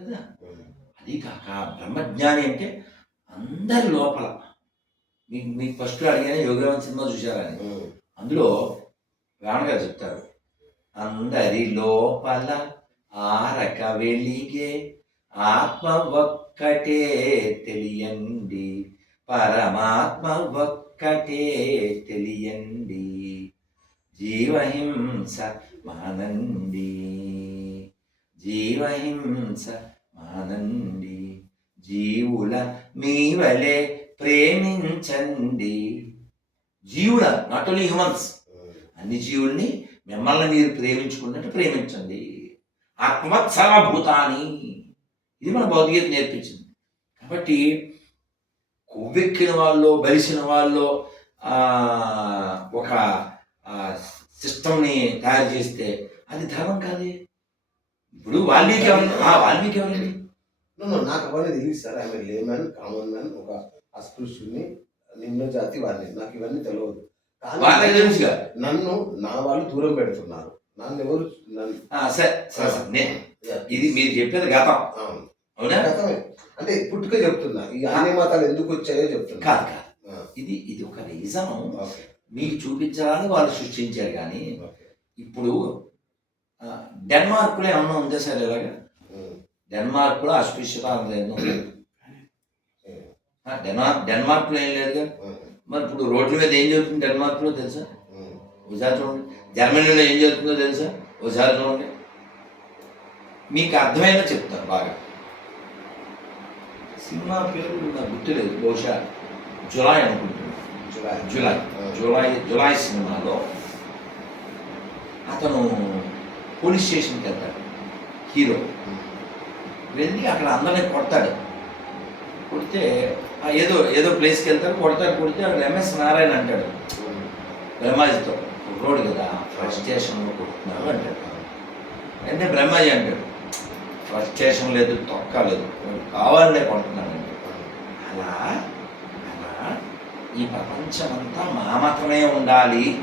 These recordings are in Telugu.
కదా? అది కాక బ్రహ్మజ్ఞాని అంటే అందరి లోపల. మీకు మీకు ఫస్ట్ అడిగానే యోగరామన్ సినిమా చూశారని అందులో రావణ గారు చెప్తారు. అందరి లోపల ఆరక వెలిగే ఆత్మ ఒక్కటే తెలియండి. పరమాత్మ ఒక్కటే తెలియండి. జీవహింస మానండి. జీవహింస మానండి జీవుల మీ వలె ప్రేమించండి జీవుల నాట్ ఓన్లీ హ్యూమన్స్ అన్ని జీవుల్ని మిమ్మల్ని మీరు ప్రేమించుకున్నట్టు ప్రేమించండి ఆత్మవత్సవ భూతాని ఇది మన భౌతికత నేర్పించింది. కాబట్టి కొవ్వెక్కిన వాళ్ళు బలిసిన వాళ్ళు ఒక సిస్టమ్ని తయారు చేస్తే అది ధర్మం కాదే? ఇప్పుడు వాల్మీకి వాల్మీకి ఎవరండి నాకు అవన్నీ తెలియదు sir. I'm layman common man ఒక అస్పృశ్యుని నిమ్న జాతి వాడిని నాకు ఇవన్నీ తెలియదు నన్ను నా వాళ్ళు దూరం పెడుతున్నారు. నన్ను ఎవరు ఇది మీరు చెప్పేది గతం. అవును. గతమే. అంటే పుట్టుక చెప్తున్నా. ఈ అన్ని మతాలు ఎందుకు వచ్చాయో చెప్తున్నా. కాదు కాదు. ఇది ఇది ఒక రీజన్ మీకు చూపించాలని వాళ్ళు సృష్టించారు కానీ ఇప్పుడు ఆ, డెన్మార్క్లో ఏమన్నా ఉందా సార్ ఇలాగా ఉమ్, డెన్మార్క్లో అస్పృశ్యత అనేది ఉంది ఉమ్, ఆ, డెన్మార్క్ డెన్మార్క్లో ఏం లేదుగా ఉమ్, మరి ఇప్పుడు రోడ్ల మీద ఏం జరుగుతుంది డెన్మార్క్లో తెలుసా ఉమ్. ఒకసారి చూడండి జర్మనీలో ఏం జరుగుతుందో తెలుసా ఒకసారి చూడండి మీకు అర్థమైనా చెప్తాను బాగా సినిమా పేరు నాకు గుర్తులేదు బహుశా జులై అనుకుంటున్నాను జులై జులై జులై జులై సినిమాలో అతను పోలీస్ స్టేషన్కి వెళ్తాడు. హీరో. వెళ్ళి అక్కడ అందరినీ కొడతాడు. కొడితే ఆ ఏదో ఏదో ప్లేస్కి వెళ్తాడు కొడతాడు కొడితే అక్కడ ఎంఎస్ నారాయణ అంటాడు. బ్రహ్మాజీతో. రోడ్ కదా ఫస్ట్ స్టేషన్లో కొడుతున్నారు అంటాడు. అంటే బ్రహ్మాజీ అంటాడు. ఫస్ట్ స్టేషన్ లేదు తొక్క లేదు. కావాలనే కొడుతున్నాడు అలా? అలా? ఈ ప్రపంచం అంతా మా మాత్రమే ఉండాలి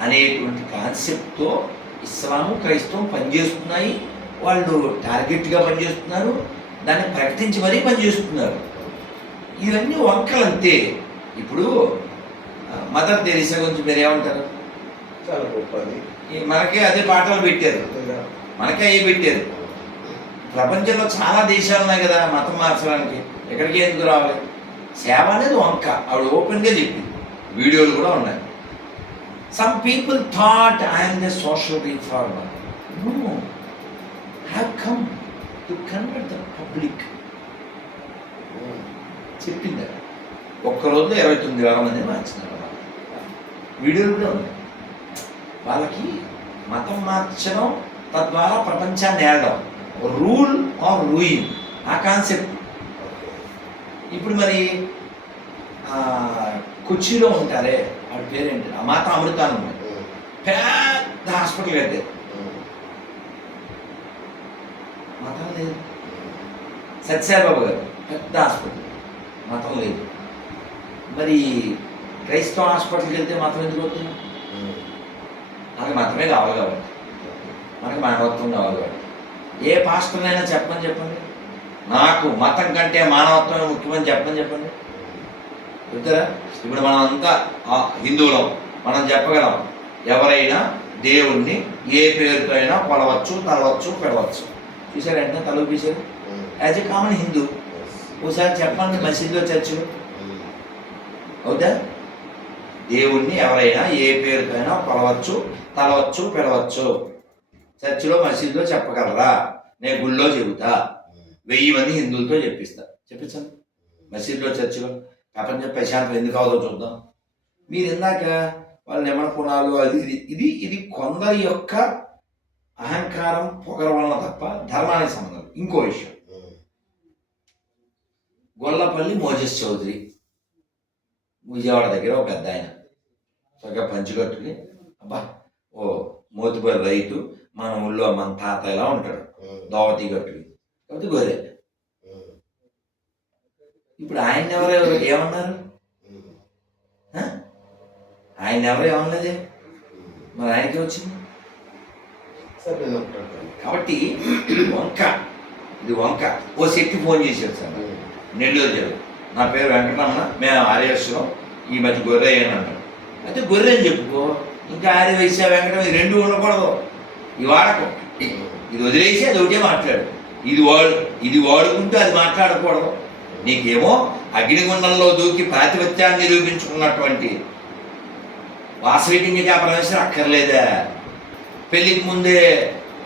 అనేటువంటి కాన్సెప్ట్తో ఇస్లాము క్రైస్తవం పనిచేస్తున్నాయి. వాళ్ళు టార్గెట్గా పనిచేస్తున్నారు. దాన్ని ప్రకటించి మరీ పనిచేస్తున్నారు. ఇవన్నీ వంకలంతే. ఇప్పుడు ఆ, మదర్ తెరీసా గురించి మీరు ఏమంటారు? చాలా గొప్పది. మనకే అదే పాటలు పెట్టారు? మనకే అవి పెట్టారు. ప్రపంచంలో చాలా దేశాలు ఉన్నాయి కదా మతం మార్చడానికి. ఎక్కడికి ఎందుకు రావాలి? సేవ అనేది వంక. ఆవిడ ఓపెన్గా చెప్పింది. వీడియోలు కూడా ఉన్నాయి. Some people thought I'm the social reformer no have come to convert the public చెప్పింది ఒక్క రోజులో ఇరవై తొమ్మిది వేల మంది మార్చినారు వీడియో వీడియోలు కూడా ఉంది వాళ్ళకి మతం మార్చడం తద్వారా ప్రపంచాన్ని ఏడడం రూల్ ఆర్ రూయిన్ ఆ కాన్సెప్ట్ ఇప్పుడు మరి కుర్చీలో కొచ్చిలో ఉంటారే. వాడి పేరేంటి? ఆ మాత్రం అమృతానం పెద్ద హాస్పిటల్ కట్టారు మతం లేదు. సత్యసాయిబాబు గారు పెద్ద హాస్పిటల్. మతం లేదు. మరి క్రైస్తవ హాస్పిటల్కి వెళ్తే మతం ఎందుకు వస్తుంది మనకి మతమే కావాలి కాబట్టి. మనకి మానవత్వం కావాలి కాబట్టి. ఏ పాస్టర్నైనా చెప్పని చెప్పండి. నాకు మతం కంటే మానవత్వమే ముఖ్యమని చెప్పని చెప్పండి. చెప్తారా ఇప్పుడు మనం అంతా ఆ, హిందువులం మనం చెప్పగలం ఎవరైనా దేవుణ్ణి ఏ పేరుతో అయినా కొలవచ్చు తలవచ్చు పెడవచ్చు. చూసారు వెంటనే తలుపు ఉమ్. As a common Hindu. ఒకసారి చెప్పండి మసీదులో చర్చిలో. ఉమ్. అవుదా దేవుణ్ణి ఎవరైనా ఏ పేరుతో అయినా కొలవచ్చు తలవచ్చు పెడవచ్చు. చర్చిలో మసీదులో చెప్పగలరా? నేను గుళ్ళో చెబుతా. ఉమ్. వెయ్యి మంది హిందువులతో చెప్పిస్తా. చెప్పించండి మసీదులో చర్చిలో. ప్రపంచం ప్రశాంతం ఎందుకు అవదో చూద్దాం మీరు ఇందాక వాళ్ళ నిమణకుణాలు అది ఇది ఇది ఇది కొందరి యొక్క అహంకారం పొగర వలన తప్ప ధర్మానికి సంబంధం. ఇంకో విషయం. గొల్లపల్లి మోజస్ చౌదరి విజయవాడ దగ్గర ఒక పెద్ద ఆయన చక్కగా పంచికట్టుని అబ్బా ఓ మోతుపరి రైతు మన ఊళ్ళో మన తాత ఇలా ఉంటాడు. దోవతి కట్టుని కాబట్టి గొర్రె. ఇప్పుడు ఆయన ఎవరు ఏమన్నారు? ఆయన ఎవరు ఏమనలేదే ఉమ్. మరి ఆయనకి వచ్చింది. కాబట్టి వంక ఇది వంక. ఓ శక్తి ఫోన్ చేశాడు సార్. నెల్లూరు జిల్లా నా పేరు వెంకటరమణ మేము ఆర్యస్లో ఈ మధ్య గొర్రె అని అన్నాడు అయితే గొర్రె అని చెప్పుకో. ఇంకా ఆర్య వైశ్య వెంకటం ఈ రెండు ఉండకూడదు. ఈ వాడకం. ఇది వదిలేసి అది ఒకటే మాట్లాడు. ఇది వాడు ఇది వాడుకుంటూ అది మాట్లాడకూడదు. నీకేమో అగ్నిగుండంలో దూకి ప్రాతిపత్యాన్ని నిరూపించుకున్నటువంటి వాసవిటింగ్ పరమేశ్వర అక్కర్లేదా. పెళ్ళికి ముందే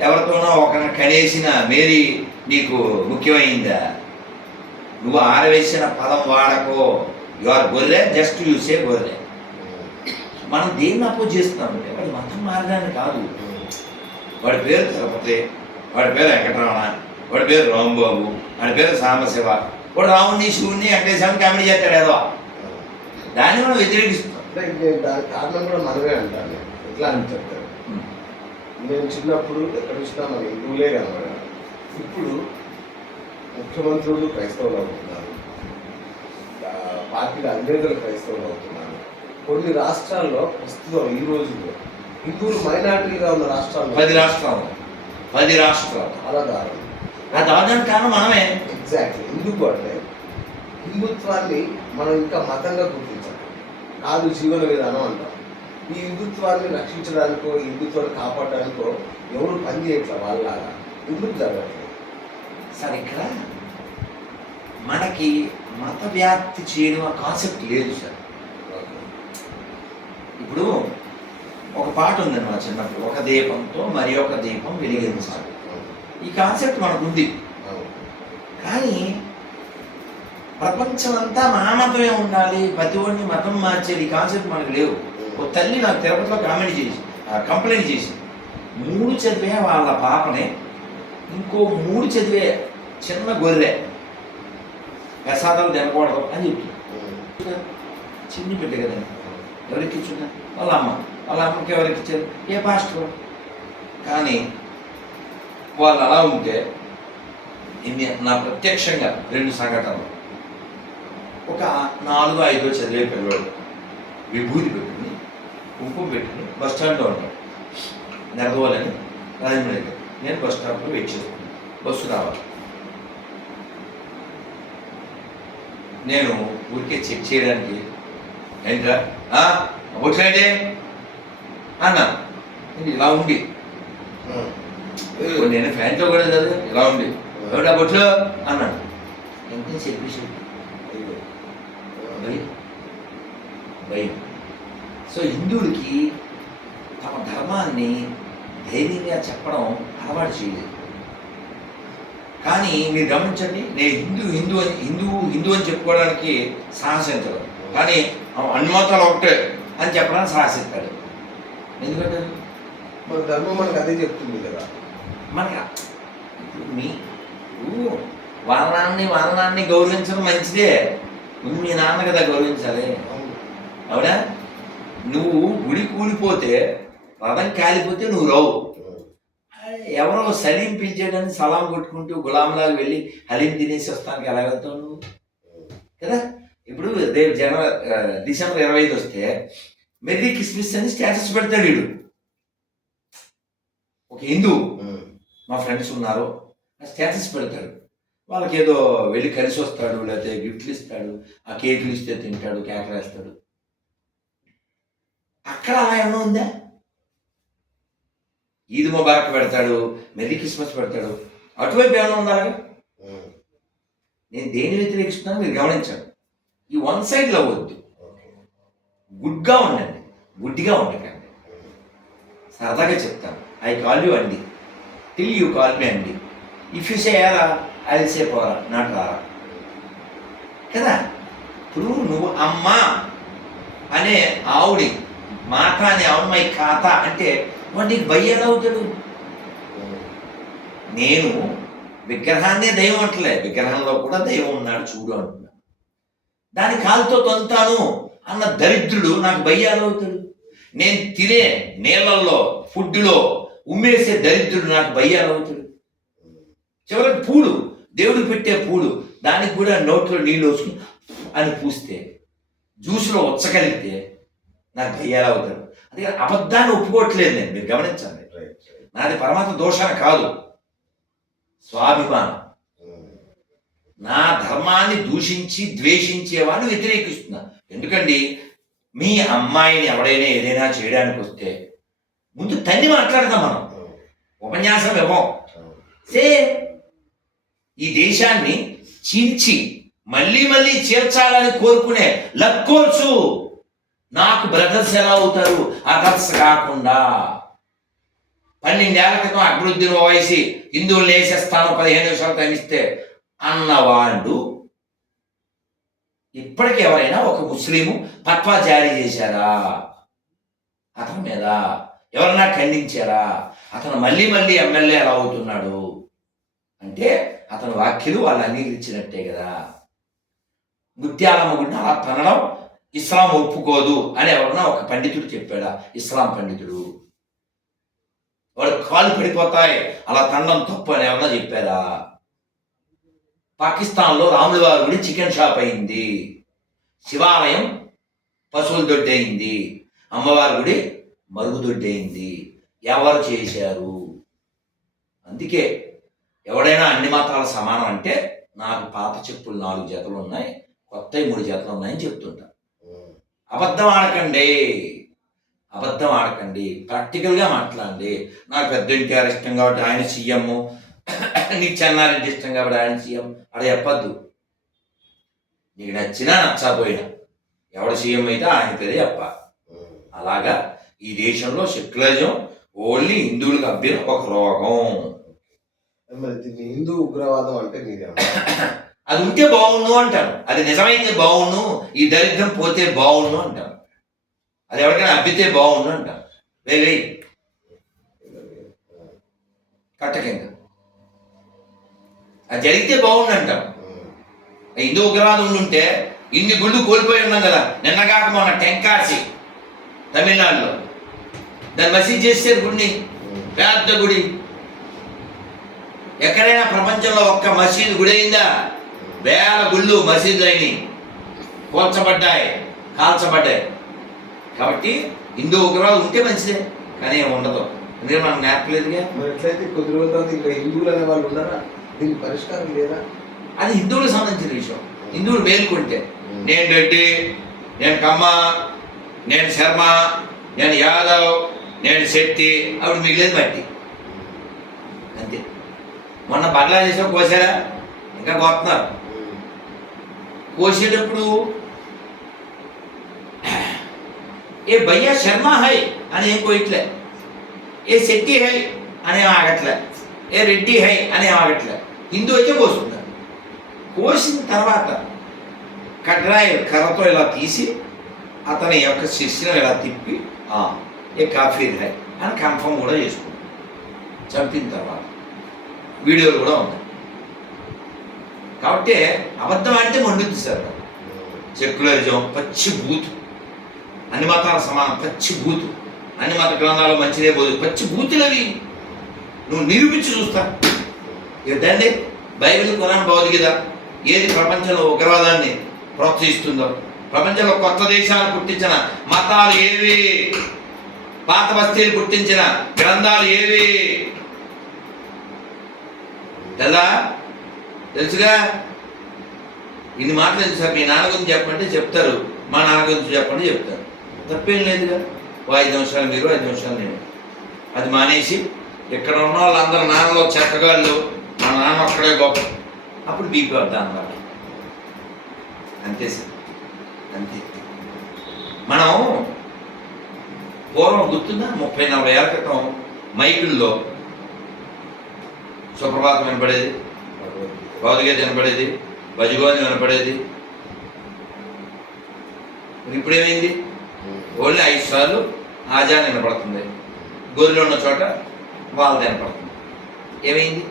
ఎవరితోనో ఒక కనేసిన మేరీ నీకు ముఖ్యమైందా? నువ్వు ఆరవేసిన పదం వాడకో. యువర్ గొర్రె జస్ట్ యూసే గొర్రె మనం దేన్ని అపోజ్ చేస్తున్నామంటే వాడి మతం మారడానికి కాదు. వాడి పేరు తిరుపతి వాడి పేరు వెంకటరమణ వాడి పేరు రాంబాబు వాడి పేరు సాంబశివ వాడు రాముడిని శివుడిని వెంకటేశ్వరుని కామెడీ చేస్తాడు ఏదో. దాన్ని మనం వ్యతిరేకిస్తున్నాం కారణం కూడా మనమే అంటాను ఎట్లా అని చెప్తాను నేను చిన్నప్పుడు ఎక్కడ చూసినా మన హిందువులే ఇప్పుడు ముఖ్యమంత్రులు క్రైస్తవులు అవుతున్నారు. పార్టీల అధినేతలు క్రైస్తవులు అవుతున్నారు. కొన్ని రాష్ట్రాల్లో ప్రస్తుతం ఈ రోజుల్లో హిందువులు మైనార్టీగా ఉన్న రాష్ట్రాల్లో పది రాష్ట్రాలు. పది రాష్ట్రాలు. చాలా దారుణం. ఆ దాదాపు కారణం మనమే. ఎగ్జాక్ట్లీ ఎందుకు అంటే హిందుత్వాన్ని మనం ఇంకా మతంగా గుర్తించాలి కాదు జీవన విధానం అంటాం. ఈ హిందుత్వాన్ని రక్షించడానికో హిందుత్వాన్ని కాపాడడానికో ఎవరు పని చేయట్లే వాళ్ళలాగా? ఎందుకు జరగట్లేదు? సార్ ఇక్కడ మనకి మత వ్యాప్తి చేయడం ఆ కాన్సెప్ట్ లేదు సార్. ఇప్పుడు ఒక పాట ఉంది మా చిన్నప్పుడు. ఒక దీపంతో మరి ఒక దీపం వెలిగించాలి. ఈ కాన్సెప్ట్ మనకు ఉంది కానీ ప్రపంచమంతా మామతమే ఉండాలి ప్రతివాడిని మతం మార్చేది కాన్సెప్ట్ మనకు లేవు. ఓ తల్లి నాకు తిరుపతిలో కామెంట్ చేసి కంప్లైంట్ చేసి మూడు చదివే వాళ్ళ పాపనే ఇంకో మూడు చదివే చిన్న గొర్రె. ప్రసాదాలు తినకూడదు అని చెప్తుంది. చిన్ని బిడ్డ కదండి ఎవరికి ఇచ్చున్నా వాళ్ళ అమ్మ. వాళ్ళ అమ్మకి ఎవరికి ఇచ్చారు? ఏ పాస్టర్ కానీ వాళ్ళు అలా ఉంటే ఇన్ని నా ప్రత్యక్షంగా రెండు సంఘటనలు. ఒక నాలుగు ఐదో చదివే పిల్లవాడు విభూతి పెట్టుకుని కుంకుమ పెట్టుకుని బస్ స్టాండ్లో ఉంటాడు. నెరదోలని రాజమండ్రి నేను బస్ స్టాప్లో వెయిట్ చేస్తున్నాను. బస్సు రావాలి. నేను ఊరికే చెక్ చేయడానికి ఏంట్రా? అన్నాను ఇది ఇలా ఇప్పుడు నేను ఫ్యాంట్లో కూడా చదివా ఇలా ఉంది ఎవడా బొట్లు? అన్నాడు. ఎంత చెప్పేసి భయం. భయం. సో హిందువులకి తమ ధర్మాన్ని ధైర్యంగా చెప్పడం అలవాటు చేయలేదు. కానీ మీరు గమనించండి నేను హిందూ హిందూ అని హిందూ హిందూ అని చెప్పుకోవడానికి సాహసించడు కానీ అన్ని మతాలు ఒకటే అని చెప్పడానికి సాహసిస్తాడు ఎందుకంటే? మన ధర్మం మనకు అదే చెప్తుంది కదా. మనకి ఇప్పుడు మీ వాళ్ళ నాన్నని వాళ్ళ నాన్నని గౌరవించడం మంచిదే. ముందు మీ నాన్న కదా గౌరవించాలి. అవునా. నువ్వు గుడి కూలిపోతే రథం కాలిపోతే నువ్వు రావు. ఎవరో సలీం పిలిచేయడానికి సలాం కొట్టుకుంటూ గులాంలాగా వెళ్ళి హలీం తినేసి వస్తానికి ఎలా వెళ్తావు నువ్వు? కదా? ఇప్పుడు రేపు జనవరి డిసెంబర్ ఇరవై ఐదు వస్తే మెర్రీ కిస్మిస్ అని స్టేటస్ పెడతాడు వీడు. ఒక హిందూ. మా ఫ్రెండ్స్ ఉన్నారు. స్టేటస్ పెడతాడు. వాళ్ళకి ఏదో వెళ్ళి కలిసి వస్తాడు లేకపోతే గిఫ్ట్లు ఇస్తాడు ఆ కేకులు ఇస్తే తింటాడు కేకలు వేస్తాడు అక్కడ అలా ఏమైనా ఉందా? ఈద్ ముబారక్ పెడతాడు మెరీ క్రిస్మస్ పెడతాడు. అటువైపు ఏమైనా ఉందా? నేను దేని వ్యతిరేకిస్తున్నాను మీరు గమనించండి ఈ వన్ సైడ్లో వద్దు గుడ్గా ఉండండి. గుడ్డిగా ఉండకండి. సరదాగా చెప్తాను. ఐ కాల్ యూ అండి. టిల్ యూ కాల్ మీ అండి. ఇఫ్ యూ సే ఎలా ఐ సే పోరా నాట్ రారా కదా? ఇప్పుడు నువ్వు అమ్మ అనే ఆవుడి మాత అనే అమ్మాయి ఖాతా ఖాత అంటే వాడికి భయ ఎలా అవుతాడు. నేను విగ్రహాన్నే దైవం అంటలే. విగ్రహంలో కూడా దైవం ఉన్నాడు చూడు అంటున్నాను దాని కాలుతో తొంతాను అన్న దరిద్రుడు నాకు భయ్య అవుతాడు. నేను తినే నీళ్ళల్లో ఫుడ్లో ఉమ్మేసే దరిద్రుడు నాకు భయ్య అవుతాడు. చివరికి పూడు దేవుడికి పెట్టే పూడు దానికి కూడా నోట్లో నీళ్ళు వచ్చి అని పూస్తే జ్యూస్లో ఉచ్చగలిగితే నాకు భయ్యాలు అవుతాడు. అది అబద్ధాన్ని ఒప్పుకోవట్లేదు నేను. మీరు గమనించండి. నాది పరమాత్మ దోషాన్ని కాదు. స్వాభిమానం. నా ధర్మాన్ని దూషించి ద్వేషించే వాళ్ళు వ్యతిరేకిస్తున్నా. ఎందుకండి? మీ అమ్మాయిని ఎవడైనా ఏదైనా చేయడానికి వస్తే ముందు తన్ని మాట్లాడదాం మనం. ఉపన్యాసం ఇవ్వం. సే ఈ దేశాన్ని చీల్చి మళ్ళీ మళ్ళీ చేర్చాలని కోరుకునే లక్కోర్సు నాకు బ్రదర్స్ ఎలా అవుతారు? అదర్స్ కాకుండా పన్నెండేళ్ళ క్రితం అభివృద్ధిని వయసి హిందువులు వేసేస్తాను పదిహేను నిమిషాలు తగిస్తే అన్నవాళ్ళు ఇప్పటికి ఎవరైనా ఒక ముస్లిము పత్వా జారీ చేశారా? అతని మీద ఎవరన్నా ఖండించారా? అతను మళ్ళీ మళ్ళీ ఎమ్మెల్యే ఎలా అవుతున్నాడు? అంటే అతని వ్యాఖ్యలు వాళ్ళు అంగీకరించినట్టే కదా. ముత్యాలమ్మ గుండా అలా తనడం ఇస్లాం ఒప్పుకోదు అని ఎవరన్నా ఒక పండితుడు చెప్పాడా? ఇస్లాం పండితుడు. వాడు కాలు పడిపోతాయి అలా తనడం తప్పు అని ఎవరన్నా చెప్పారా? పాకిస్తాన్లో రాముల వారి గుడి చికెన్ షాప్ అయింది. శివాలయం పశువుల దొడ్డి అయింది. అమ్మవారి గుడి మరుగుదొడ్డి అయింది. ఎవరు చేశారు? అందుకే ఎవడైనా అన్ని మతాల సమానం అంటే నాకు పాత చెప్పులు నాలుగు జతలు ఉన్నాయి కొత్త మూడు జతలు ఉన్నాయని చెప్తుంటా. అబద్ధం ఆడకండి అబద్ధం ఆడకండి ప్రాక్టికల్గా మాట్లాడండి. నాకు పెద్ద ఎన్టీఆర్ ఇష్టం కాబట్టి ఆయన సీఎం. నీకు చెన్నారెడ్డి ఇష్టం కాబట్టి ఆయన సీఎం. అక్కడ చెప్పద్దు. నీకు నచ్చినా నచ్చకపోయినా ఎవడు సీఎం అయితే ఆయన పేరే చెప్ప. అలాగా ఈ దేశంలో సెక్యులరిజం ఓన్లీ హిందువులకు అబ్బిన ఒక రోగం. మరి దీన్ని హిందూ ఉగ్రవాదం అంటే మీరేమో అది ఉంటే బాగుండు అంటాను అది నిజమైతే బాగుండు ఈ దరిద్రం పోతే బాగుండు అంటాను అది ఎవరికైనా అబ్బితే బాగుండు అంటాను వే వేయి కట్టకింద అది జరిగితే బాగుండు అంటాం హిందూ ఉగ్రవాదం ఉండుంటే ఇన్ని గుళ్ళు కోల్పోయి ఉన్నాం కదా. నిన్నగాక మొన్న టెంకాసి తమిళనాడులో. దాన్ని మసీద్ చేశారు గుడిని పెద్ద గుడి. ఎక్కడైనా ప్రపంచంలో ఒక్క మసీదు గుడి అయిందా వేల గుళ్ళు మసీదులు అయినాయి కూల్చబడ్డాయి కాల్చబడ్డాయి. కాబట్టి హిందూ ఉగ్రవాదం ఉంటే మంచిదే కానీ ఉండదు. ఎందుకంటే మనకు నేర్పలేదుగా మరి ఎట్లయితే కొద్ది రోజుల తర్వాత ఇంకా హిందువులు అనే వాళ్ళు ఉన్నారా? దీనికి పరిష్కారం లేదా? అది హిందువులకు సంబంధించిన విషయం. హిందువులు మేల్కొంటే. నేను రెడ్డి నేను కమ్మ నేను శర్మ నేను యాదవ్ నేను శెట్టి అప్పుడు మిగిలేదు మట్టి. మొన్న బంగ్లాదేశ్లో కోసారా? ఇంకా కోస్తున్నారు కోసేటప్పుడు ఏ భయ్యా శర్మ హై అని ఏం కోయట్లే ఏ శెట్టి హై అని ఆగట్లే. ఏ రెడ్డి హై అని ఆగట్లే. హిందూ అయితే కోసుకున్నారు కోసిన తర్వాత కడ్రాయి కర్రతో ఇలా తీసి అతని యొక్క శిష్యం ఇలా తిప్పి "ఆ, ఏ కాఫీ హై అని కన్ఫర్మ్ కూడా చేసుకున్నాడు చంపిన తర్వాత. వీడియోలు కూడా ఉన్నాయి. కాబట్టి అబద్ధం అంటే మండుద్ది సార్. సెక్యులరిజం పచ్చి బూతు. అన్ని మతాల సమానం పచ్చి బూతు. అన్ని మత గ్రంథాలు మంచిదే పోదు పచ్చి బూతులవి. అవి నువ్వు నిరూపించి చూస్తా. ఏంటండి బైబిల్ కొనాను కదా ఏది ప్రపంచంలో ఉగ్రవాదాన్ని ప్రోత్సహిస్తుందో ప్రపంచంలో కొత్త దేశాలు పుట్టించిన మతాలు ఏవి? పాత బస్తీలు పుట్టించిన గ్రంథాలు ఏవి? ఎలా తెలుసుగా? ఇన్ని మాటలు ఎందుకు సార్? మీ నాన్న గురించి చెప్పంటే చెప్తారు. మా నాన్న గురించి చెప్పండి చెప్తారు. తప్పేం లేదుగా. ఓ ఐదు నిమిషాలు మీరు ఐదు నిమిషాలు నేను. అది మానేసి ఇక్కడ ఉన్న వాళ్ళందరూ నాన్నలో చెత్తగాళ్ళు మా నాన్న ఒక్కడే గొప్ప. అప్పుడు బీపీ వద్దా అన్నమాట. అంతే సార్. అంతే. మనం పూర్వం గుర్తుందా? ముప్పై నలభై ఏళ్ళ క్రితం మైకుల్లో సుప్రభాతం వినపడేది? భౌతికత వినపడేది? భజగోని వినపడేది? ఇప్పుడేమైంది? ఓన్లీ ఐదు సార్లు ఆజాన్ వినపడుతుంది. గొర్రెలు ఉన్న చోట వాళ్ళది వినపడుతుంది. ఏమైంది?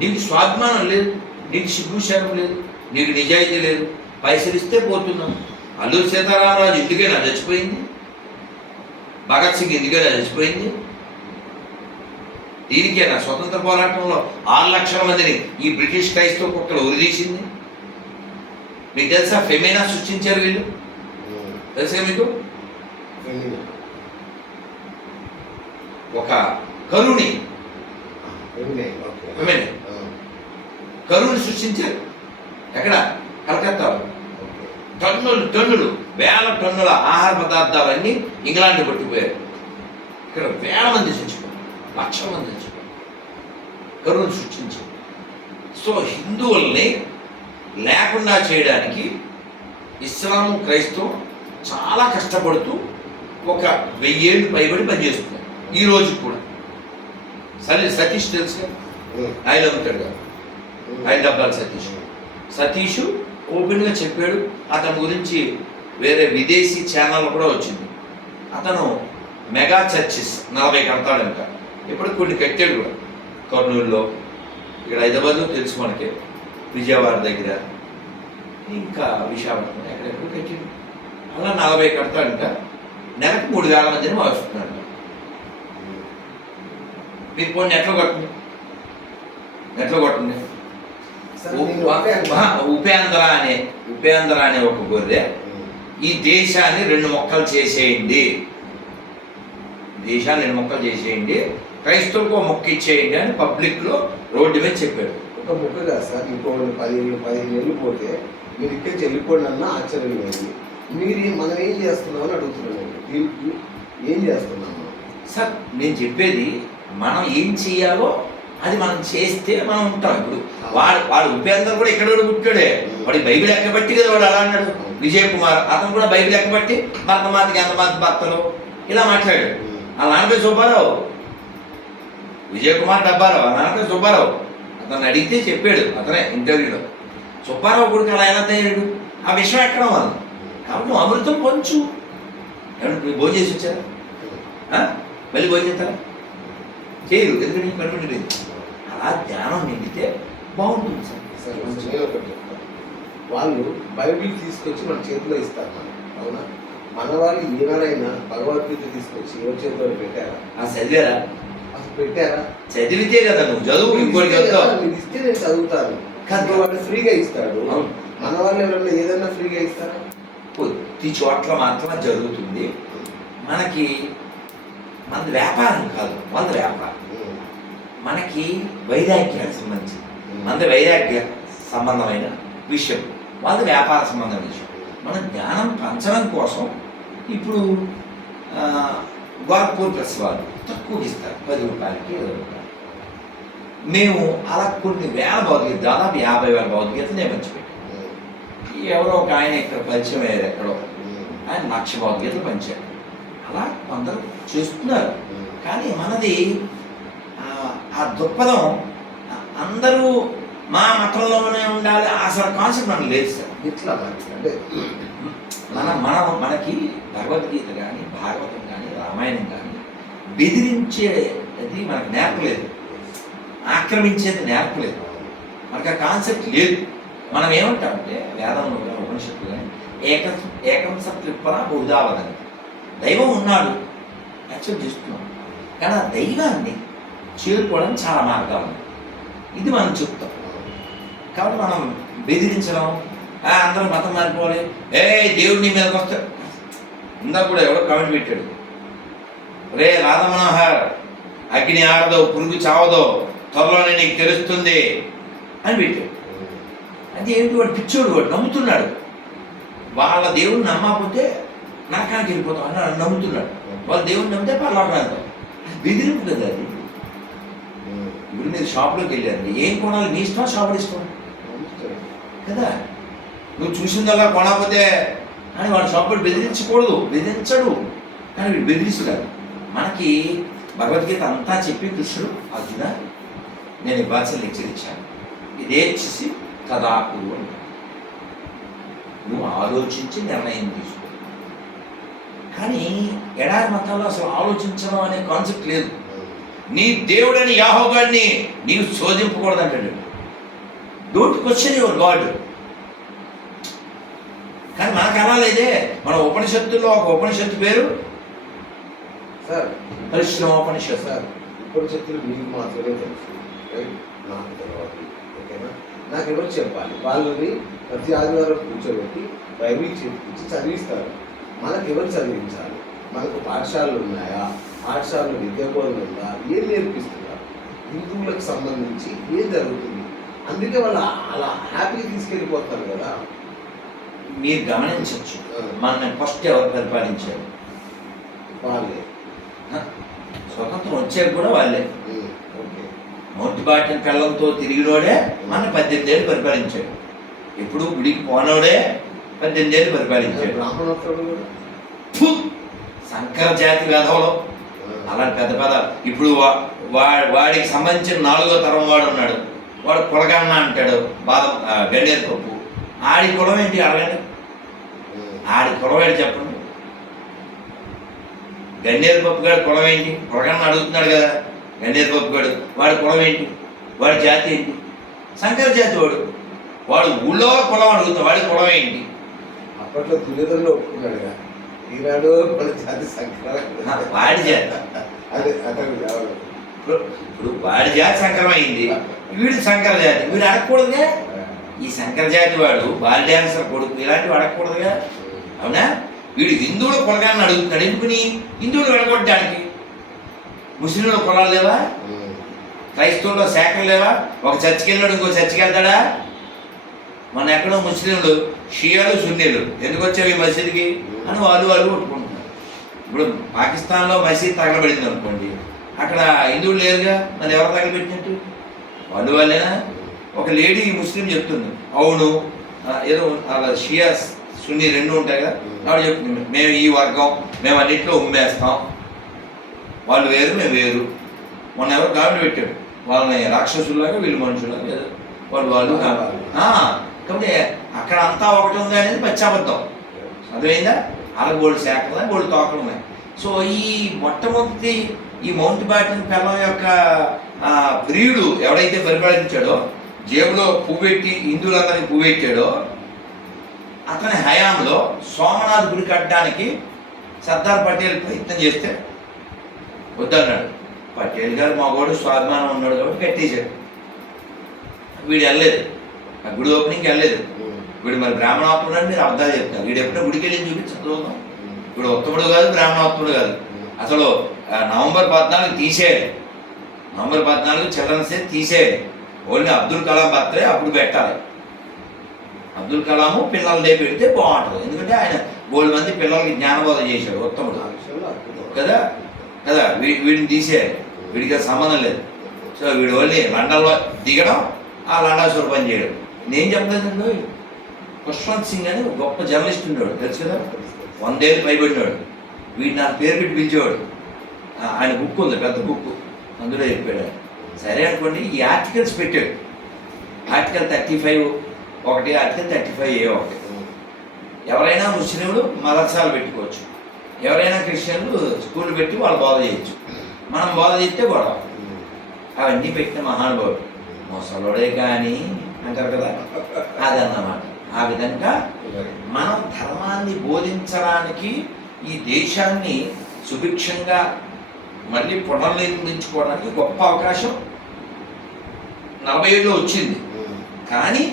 నీకు స్వాభిమానం లేదు నీకు సిగ్గుశానం లేదు నీకు నిజాయితీ లేదు పైసలు ఇస్తే పోతున్నావు. అల్లూరు సీతారామరాజు ఎందుకైనా చచ్చిపోయింది? భగత్ సింగ్ ఎందుకైనా చచ్చిపోయింది? దీనికేనా స్వతంత్ర పోరాటంలో ఆరు లక్షల మందిని ఈ బ్రిటిష్ క్రైస్తవ కుక్కలు ఉరిదీసింది. మీకు తెలుసా ఫెమినా సృష్టించారు వీళ్ళు? తెలుసా మీకు? ఒక కరుణి. కరువుని సృష్టించారు. ఎక్కడ? కలకత్తాలో టన్నులు టన్నులు వేల టన్నుల ఆహార పదార్థాలన్నీ ఇంగ్లాండ్ పట్టుకుపోయారు ఇక్కడ వేల మంది చచ్చిపోయారు లక్షల మంది కరువును సృష్టించారు సో హిందువుల్ని లేకుండా చేయడానికి ఇస్లాం క్రైస్తవం చాలా కష్టపడుతూ ఒక వెయ్యేళ్ళు పైబడి పనిచేస్తున్నారు. ఈ రోజు కూడా. సరే సతీష్ తెలుసు. ఆయన అమ్ముతాడు కదా. ఆయన డబ్బాలు సతీష్. సతీష్ ఓపెన్గా చెప్పాడు. అతని గురించి వేరే విదేశీ ఛానల్ కూడా వచ్చింది. అతను మెగా చర్చెస్ నలభై కడతాడంట ఇప్పుడు కొన్ని కట్టాడు కూడా. కర్నూలులో. ఇక్కడ హైదరాబాద్లో తెలుసు మనకి. విజయవాడ దగ్గర. ఇంకా విశాఖపట్నం ఎక్కడెక్కడ కట్టాడు. అలా నలభై కడతాడంట. నెలకు మూడు వేల మందిని వస్తున్నాడు మీరు పోనీ నెట్లో కొట్టండి. నెట్లో కొట్టండి. ఉపేంద్ర అనే ఉపేంద్ర అనే ఒక గొర్రె. ఈ దేశాన్ని రెండు మొక్కలు చేసేయండి. దేశాన్ని రెండు మొక్కలు చేసేయండి క్రైస్తవులకు ఒక మొక్క ఇచ్చేయండి అని పబ్లిక్లో రోడ్డు మీద చెప్పాడు ఒక ముక్క కాదు సార్ ఇంకో పదిహేను పదిహేను ఏళ్ళు పోతే మీరు ఇక్కడి వెళ్ళిపోండి అన్న ఆశ్చర్యం లేదు. మీరు మనం ఏం చేస్తున్నాం అని అడుగుతున్నాను దీనికి ఏం చేస్తున్నాం మనం? సార్ నేను చెప్పేది మనం ఏం చెయ్యాలో అది మనం చేస్తే మనం ఉంటాం. ఇప్పుడు వాడు వాడు ఉపేంద్ర కూడా ఇక్కడ కూడా పుట్టాడే వాడి బైబిల్ ఎక్కబట్టి కదా వాడు? అలా అన్నాడు. విజయ్ కుమార్ అతను కూడా బైబిల్ ఎక్కబట్టి భర్త మాతకి ఎంతమంది భర్తలు. ఇలా మాట్లాడాడు. ఆ నాన్నపై సుబ్బారావు. విజయకుమార్ డబ్బారావు. ఆ నాన్నపై సుబ్బారావు. అతను అడిగితే చెప్పాడు అతనే ఇంటర్వ్యూలో. సుబ్బారావు కొడుకు అలా ఎలా తయారు ఆ విషయం ఎక్కడ వాళ్ళు కాబట్టి నువ్వు అమృతం కొంచెం ఏమంటే భోజనం చేసి వచ్చారా? మళ్ళీ భోజనం చేస్తారా? చేయరు ఎందుకంటే నీకు కనుక అలా ధ్యానం నిండితే బాగుంటుంది సార్. సరే ఒకటి వాళ్ళు బైబిల్ తీసుకొచ్చి మన చేతిలో ఇస్తారు. మనం అవునా? మన వాళ్ళు ఏనాడైనా భగవద్గీత తీసుకొచ్చి ఎవరి చేతిలో పెట్టారా? ఆ చదివారా? అసలు పెట్టారా? చదివితే కదా నువ్వు చదువు ఇంకోటి మీరు ఇస్తే నేను చదువుతాను. ఇప్పుడు వాడు ఫ్రీగా ఇస్తాడు. మన వాళ్ళు ఎవరైనా ఏదైనా ఫ్రీగా ఇస్తారా? కొద్ది చోట్ల మాత్రమే జరుగుతుంది. మనకి మనది వ్యాపారం కాదు మనది వ్యాపారం. మనకి వైరాగ్యానికి సంబంధించి మనది వైరాగ్య సంబంధమైన విషయం వాళ్ళది వ్యాపార సంబంధమైన విషయం. మన జ్ఞానం పంచడం కోసం ఇప్పుడు ఆ, గోరఖ్పూర్ ప్రెస్ వాళ్ళు తక్కువకి ఇస్తారు. పది రూపాయలకి ఇరవై రూపాయలు. మేము అలా కొన్ని వేల భౌతిక దాదాపు యాభై వేల భౌతికతలు నేను పంచిపెట్టాను. ఎవరో ఒక ఆయన ఇక్కడ పరిచయం అయ్యారు ఎక్కడో. ఆయన లక్ష భౌతికతలు పంచారు. అలా కొందరు చేస్తున్నారు. కానీ మనది ఆ, దృక్పథం అందరూ మా మతంలోనే ఉండాలి. అసలు కాన్సెప్ట్ మనకు లేదు సార్. ఇట్లా అంటే మన మనం మనకి భగవద్గీత కానీ భాగవతం కానీ రామాయణం కానీ బెదిరించేది మనకు నేర్పలేదు ఆక్రమించేది నేర్పలేదు మనకు ఆ కాన్సెప్ట్ లేదు. మనం ఏమంటామంటే వేదంలో కానీ ఉపనిషత్తు కానీ ఏక ఏకం సత్రిప్పన బహుదావదని దైవం ఉన్నాడు. యాక్చువల్ చూస్తున్నాం కానీ ఆ దైవాన్ని చేరుకోవడం చాలా మార్గాలు ఇది మనం చెప్తాం. కాబట్టి మనం బెదిరించడం "ఆ, అందరూ మతం మారిపోవాలి. ఏ దేవుడు నీ మీదకి వస్తే. ఇందాక కూడా ఎవడో కామెంట్ పెట్టాడు. రే రాధ మనోహర్ అగ్ని ఆరదో పురుగు చావదో త్వరలోనే నీకు తెలుస్తుంది అని పెట్టాడు. అంటే ఏమిటి వాడు పిచ్చోడు వాడు నమ్ముతున్నాడు. వాళ్ళ దేవుడిని నమ్మకపోతే నరకానికి వెళ్ళిపోతాం అని నమ్ముతున్నాడు. వాళ్ళ దేవుడిని నమ్మితే పర్లోకి వెళ్తాం అది బెదిరింపు కదా అది. ఇప్పుడు మీరు షాప్లోకి వెళ్ళారు. ఏం కొనాలి? నీ ఇష్టం షాపులు ఇష్టం కదా? నువ్వు చూసిందల్లా కొనకపోతే అని వాడు షాపులు బెదిరించకూడదు. బెదిరించడు. కానీ వీడు బెదిరిస్తున్నాడు. మనకి భగవద్గీత అంతా చెప్పి కృష్ణుడు అర్జున నేను ఇవ్వాల్సిన లెక్చర్ ఇచ్చాను ఇదే చేసి కదాకు అని. నువ్వు ఆలోచించి నిర్ణయం తీసుకో. కానీ ఎడారి మతంలో అసలు ఆలోచించడం అనే కాన్సెప్ట్ లేదు. నీ దేవుడని యాహోగాడిని నీవు శోధింపకూడదు అంటాడు డోంట్ క్వశ్చన్ యువర్ గాడ్ మనకు అలా లేదే మన ఉపనిషత్తుల్లో ఒక ఉపనిషత్తు పేరు? సార్. పరిశ్రమోపనిషత్తు సార్ చెప్తులు మీకు మాత్రమే తెలుసు? నాకు తెలియదు ఓకేనా? నాకు ఎవరు చెప్పాలి? వాళ్ళని ప్రతి ఆదివారం కూర్చోబెట్టి బైబిల్ చెప్పించి చదివిస్తారు. మనకు ఎవరు చదివించాలి? మనకు పాఠశాలలు ఉన్నాయా? పాఠశాలలో విద్యా బోధన ఉందా? ఏం నేర్పిస్తున్నారు? హిందువులకు సంబంధించి ఏం జరుగుతుంది? అందుకే వాళ్ళు అలా హ్యాపీగా తీసుకెళ్ళిపోతారు కదా. మీరు గమనించవచ్చు. మన ఫస్ట్ ఎవరు పరిపాలించారు? వాళ్ళే? స్వతంత్రం వచ్చాక కూడా వాళ్ళే. మౌంటి బాటిన కళ్ళంతో తిరిగినోడే మన పద్దెనిమిది ఏళ్ళు పరిపాలించాడు. ఎప్పుడు గుడికి పోనోడే పద్దెనిమిది ఏళ్ళు పరిపాలించాడు! సంకర జాతి వేధంలో అలాంటి పెద్ద పెద్ద ఇప్పుడు వా- వాడికి సంబంధించిన నాలుగో తరం వాడు ఉన్నాడు. వాడు కులగన్న అంటాడు. బాదం గన్నేరు పప్పు. ఆడి కులం ఏంటి అడగండి. ఆడి కులం ఏంటి చెప్పండి. గన్నేరు పప్పు గారి కులం ఏంటి? కులగన్న అడుగుతున్నాడు కదా. గన్నేరు పప్పు గాడు వాడి కులం ఏంటి? వాడి జాతి ఏంటి? సంకర జాతి వాడు. వాడు ఊళ్ళో కులం అడుగుతాడు వాడి కులం ఏంటి? అప్పట్లో దుర్యోధనులు ఒప్పుకున్నాడు కదా. ఈనాడు మన జాతి సంక్రాంతి ఆ, వాడి జాతి. అదే అతను? ఇప్పుడు వాడి జాతి సంకరం అయింది. వీడు శంకర జాతి. వీడు అడగకూడదుగా? ఈ శంకరజాతి వాడు బాల్ డ్యాన్సర్ కొడుకు ఇలాంటివి అడగకూడదుగా? అవునా? వీడు హిందువుల కులగాన్ని అడుగుతున్నాడు. ఎందుకుని హిందువులు వెళ్ళగొట్టడానికి. ముస్లింల కులాలు లేవా? క్రైస్తవుడు క్రైస్తవుల్లో శాఖలు లేవా? ఒక చర్చికి వెళ్ళాడు ఇంకో చర్చికి వెళ్తాడా? మన ఎక్కడో ముస్లింలు షియాలు సున్నీలు. ఎందుకు వచ్చావు ఈ మసీద్కి? అని వాళ్ళు వాళ్ళు కొట్టుకుంటున్నారు. ఇప్పుడు పాకిస్తాన్లో మసీద్ తగలబడింది అనుకోండి అక్కడ హిందువులు లేరుగా? మరి ఎవరు తగలబెట్టినట్టు? వాళ్ళు వాళ్ళేనా? ఒక లేడీ ముస్లిం చెప్తుంది. అవును ఏదో అలా షియాస్ సున్ని రెండు ఉంటాయి కదా ఆవిడ చెప్తుంది మేము ఈ వర్గం మేము అన్నింటిలో ఉమ్మేస్తాం. వాళ్ళు వేరు మేము వేరు. మొన్న ఎవరు కామెంట్ పెట్టాడు. వాళ్ళని రాక్షసులాగా వీళ్ళు మనుషులాగా లేదు వాళ్ళు వాళ్ళు కాబట్టి అక్కడ అంతా ఒకటి ఉంది అనేది పచ్చాబద్ధం అర్థమైందా? అలా గోల్డ్ శాఖలు ఉన్నాయి గోల్డ్ తోకలు ఉన్నాయి సో ఈ మొట్టమొదటి ఈ మౌంట్ బాటన్ పిల్లం యొక్క ఆ, ప్రియుడు ఎవడైతే పరిపాలించాడో జేబులో పువ్వెట్టి హిందువులందరినీ పువ్వెట్టాడో అతని హయాంలో సోమనాథ్ గుడి కట్టడానికి సర్దార్ పటేల్ ప్రయత్నం చేస్తే వద్దన్నాడు. పటేల్ గారు మగోడు స్వాభిమానం ఉన్నాడు కాబట్టి కట్టేశాడు. వీడు వెళ్ళలేదు. ఆ గుడి ఓపెనింగ్కి వెళ్ళలేదు. వీడు మరి బ్రాహ్మణోత్తముడు మీరు అబద్ధాలు చెప్తారు వీడు ఎప్పుడో గుడికి వెళ్ళి చూపించదు చూద్దాం వీడు ఉత్తముడు కాదు బ్రాహ్మణోత్తముడు కాదు. అసలు నవంబర్ పద్నాలుగు తీసేయాలి. నవంబర్ పద్నాలుగు చిల్డ్రన్స్ డే తీసేయాలి. ఓన్లీ అబ్దుల్ కలాం బర్త్డే అప్పుడు పెట్టాలి. అబ్దుల్ కలాము పిల్లల డే పెడితే బాగుంటుంది. ఎందుకంటే ఆయన మూడు మంది పిల్లలకి జ్ఞానబోధ చేశాడు ఉత్తముడు. కదా? కదా? వీ వీడిని తీసేయాలి. వీడికి సంబంధం లేదు. సో వీడు ఓన్లీ లండన్లో దిగడం ఆ లండాసురు పని చేయడం. నేను చెప్పలేదండి ఖుష్వంత్ సింగ్ అని గొప్ప జర్నలిస్ట్ ఉండేవాడు. తెలుసు కదా? వందేళ్ళు పైబడినాడు. వీడు నా పేరు పెట్టి పిలిచేవాడు. ఆయన బుక్ ఉంది పెద్ద బుక్. అందులో చెప్పాడు సరే అనుకోండి ఈ ఆర్టికల్స్ పెట్టాడు. ఆర్టికల్ థర్టీ ఫైవ్ ఒకటి ఆర్టికల్ థర్టీ ఫైవ్ ఏ ఒకటి. ఎవరైనా ముస్లింలు మదర్సాలు పెట్టుకోవచ్చు. ఎవరైనా క్రిస్టియన్లు స్కూల్ పెట్టి వాళ్ళు బోధ చేయొచ్చు. మనం బోధ చేస్తే గొడవ. అవన్నీ పెట్టిన మహానుభావుడు. ముసలోడే కానీ అంటారు కదా అదన్నమాట. ఆ విధంగా మనం ధర్మాన్ని బోధించడానికి ఈ దేశాన్ని సుభిక్షంగా మళ్ళీ పునర్నిర్మించుకోవడానికి గొప్ప అవకాశం నలభై ఏళ్ళు వచ్చింది. కానీ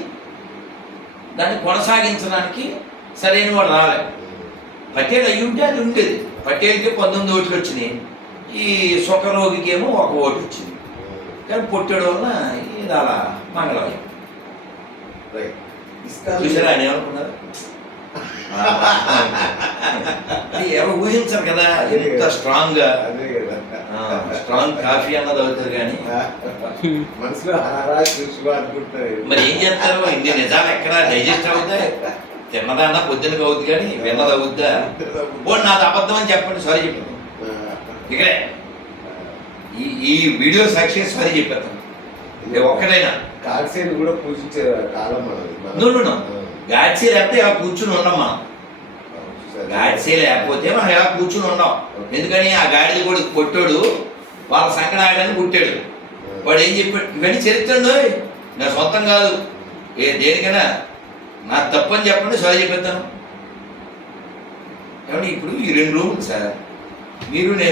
దాన్ని కొనసాగించడానికి సరైన వాడు రాలే. పటేల్ అయ్యి ఉంటే అది ఉండేది. పటేల్కి పంతొమ్మిది ఓట్లు వచ్చినాయి. ఈ సుఖరోగికి ఏమో ఒక ఓటు వచ్చింది. కానీ పుట్టడం వల్ల ఇది అలా మంగళం రైట్. ఇస్కాన్ చూసారా అది ఎవరు ఊహించరు కదా ఎంత స్ట్రాంగ్ స్ట్రాంగ్ కాఫీ అన్నది అవుతుంది కానీ. మనసులో మరి ఏం చేస్తారు? ఇన్ని నిజాలు ఎక్కడ డైజెస్ట్ అవుతాయి? తిన్నదన్నా పొద్దునకి అవుద్ది కానీ విన్నది అవుద్దా? ఓ నాది అబద్ధం అని చెప్పండి సారీ చెప్పండి. ఇక్కడే. ఈ ఈ వీడియో సక్సెస్ సారీ చెప్పేస్తాను. ఒక్కడైనా కాల్సేని కూడా పూజించే కాలం మనది. గాడ్సీ లేకపోతే ఇలా కూర్చుని ఉన్నాం మనం. గాడ్సీ లేకపోతే మనం ఇలా కూర్చుని ఉన్నాం ఎందుకని ఆ గాడిద కూడా కొట్టాడు వాళ్ళ సంకనాయడానికి పుట్టాడు వాడు ఏం చెప్పాడు? ఇవన్నీ చరిత్రండు నా సొంతం కాదు. ఏ దేనికైనా నా తప్పని చెప్పండి సరే చెప్పేద్దాం ఏమండి ఇప్పుడు ఈ రెండు రూములు సార్. మీరు నేను